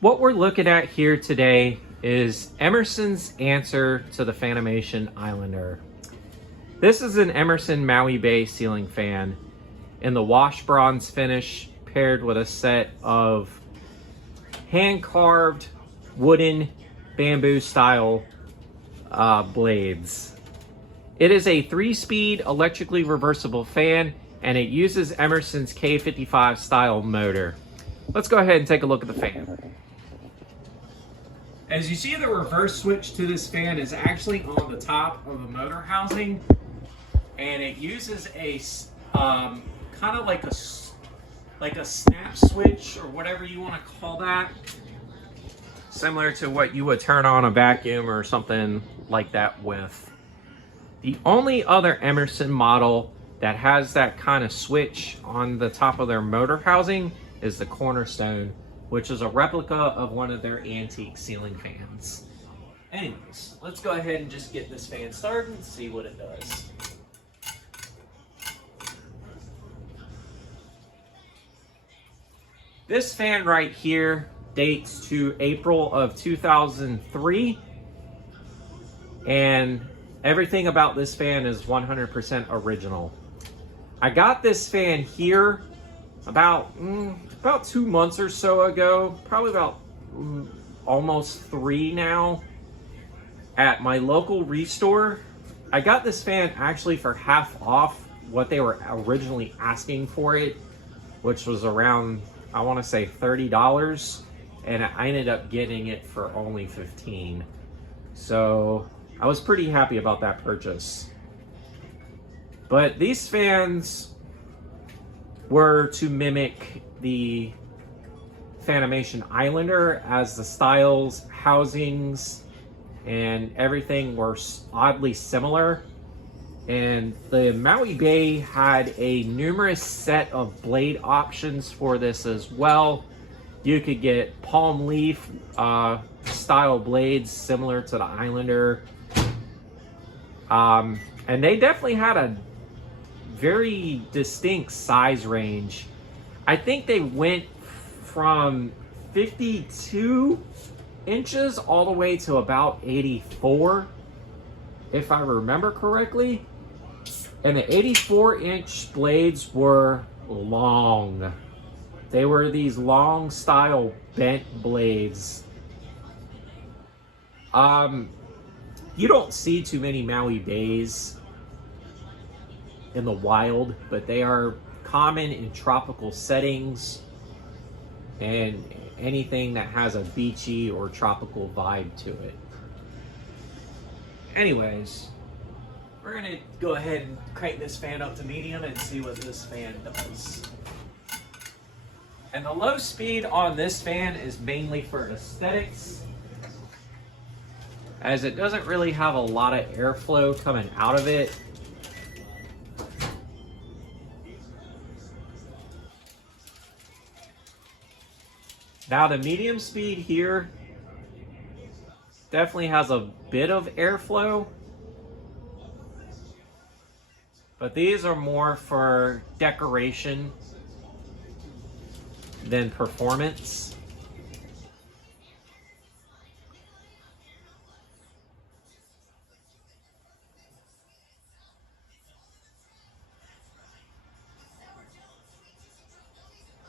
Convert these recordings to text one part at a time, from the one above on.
What we're looking at here today is Emerson's answer to the Fanimation Islander. This is an Emerson Maui Bay ceiling fan in the wash bronze finish, paired with a set of hand-carved wooden bamboo style blades. It is a 3-speed electrically reversible fan, and it uses Emerson's K55 style motor. Let's go ahead and take a look at the fan. As you see, the reverse switch to this fan is actually on the top of the motor housing, and it uses a kind of like a snap switch, or whatever you want to call that, similar to what you would turn on a vacuum or something like that with. The only other Emerson model that has that kind of switch on the top of their motor housing is the Cornerstone, which is a replica of one of their antique ceiling fans. Anyways, let's go ahead and just get this fan started and see what it does. This fan right here dates to April of 2003, and everything about this fan is 100% original. I got this fan here about 2 months or so ago, probably about almost 3 now, at my local restore. I got this fan actually for half off what they were originally asking for it, which was around, I want to say $30, and I ended up getting it for only $15. So I was pretty happy about that purchase. But these fans were to mimic the Fanimation Islander, as the styles, housings, and everything were oddly similar. And the Maui Bay had a numerous set of blade options for this as well. You could get palm leaf style blades similar to the Islander. And they definitely had a very distinct size range. I think they went from 52 inches all the way to about 84, if I remember correctly. And the 84-inch blades were long. They were these long style bent blades. You don't see too many Maui Bays in the wild, but they are common in tropical settings and anything that has a beachy or tropical vibe to it. Anyways, we're gonna go ahead and crank this fan up to medium and see what this fan does. And the low speed on this fan is mainly for aesthetics, as it doesn't really have a lot of airflow coming out of it. Now the medium speed here definitely has a bit of airflow, but these are more for decoration than performance.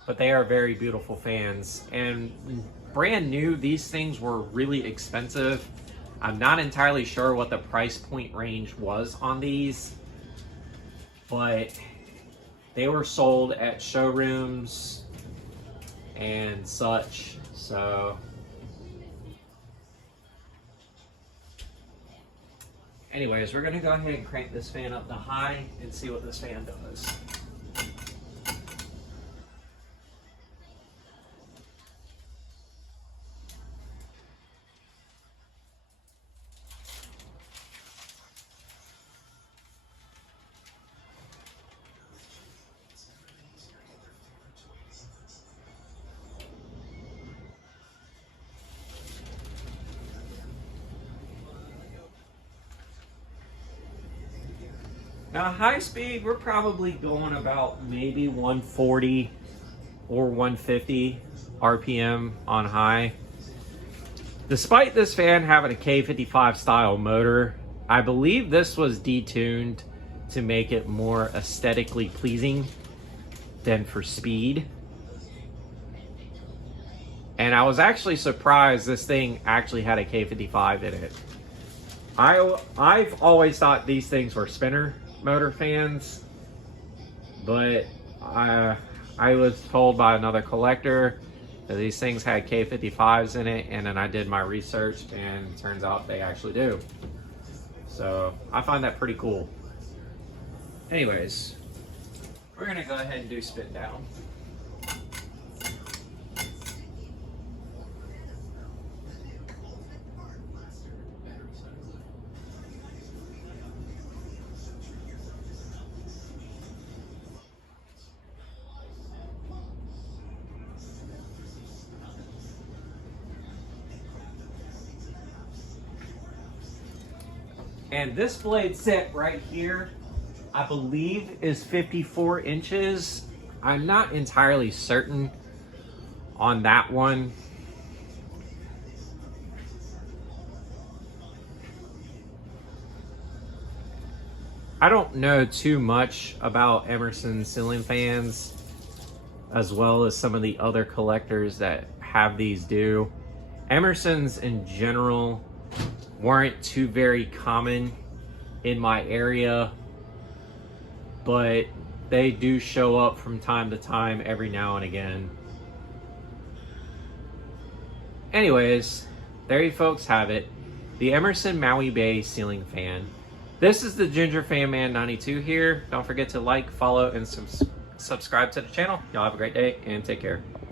But they are very beautiful fans, and brand new, these things were really expensive. I'm not entirely sure what the price point range was on these, but they were sold at showrooms and such. So anyways, we're gonna go ahead and crank this fan up to high and see what this fan does. Now high speed, we're probably going about maybe 140 or 150 RPM on high. Despite this fan having a K55 style motor, I believe this was detuned to make it more aesthetically pleasing than for speed. And I was actually surprised this thing actually had a K55 in it. I've always thought these things were spinner motor fans, but I was told by another collector that these things had K55s in it, and then I did my research and it turns out they actually do. So I find that pretty cool. Anyways, we're gonna go ahead and do spin down. And this blade set right here, I believe is 54 inches. I'm not entirely certain on that one. I don't know too much about Emerson ceiling fans, as well as some of the other collectors that have these do. Emerson's in general weren't too very common in my area, but they do show up from time to time every now and again. Anyways, there you folks have it. The Emerson Maui Bay ceiling fan. This is the Ginger Fan Man 92 here. Don't forget to like, follow, and subscribe to the channel. Y'all have a great day and take care.